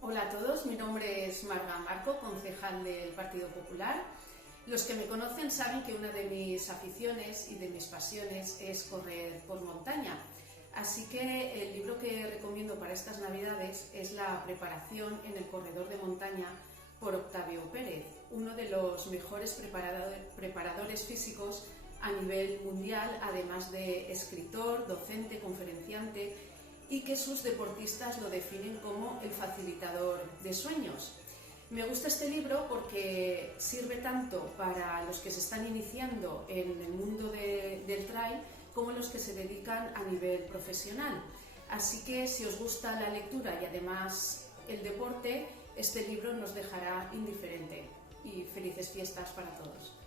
Hola a todos, mi nombre es Marga Marco, concejal del Partido Popular. Los que me conocen saben que una de mis aficiones y de mis pasiones es correr por montaña. Así que el libro que recomiendo para estas Navidades es La preparación en el corredor de montaña por Octavio Pérez, uno de los mejores preparadores físicos a nivel mundial, además de escritor, docente, conferenciante, y que sus deportistas lo definen como el facilitador de sueños. Me gusta este libro porque sirve tanto para los que se están iniciando en el mundo del trail como los que se dedican a nivel profesional. Así que si os gusta la lectura y además el deporte, este libro nos dejará indiferente. Y felices fiestas para todos.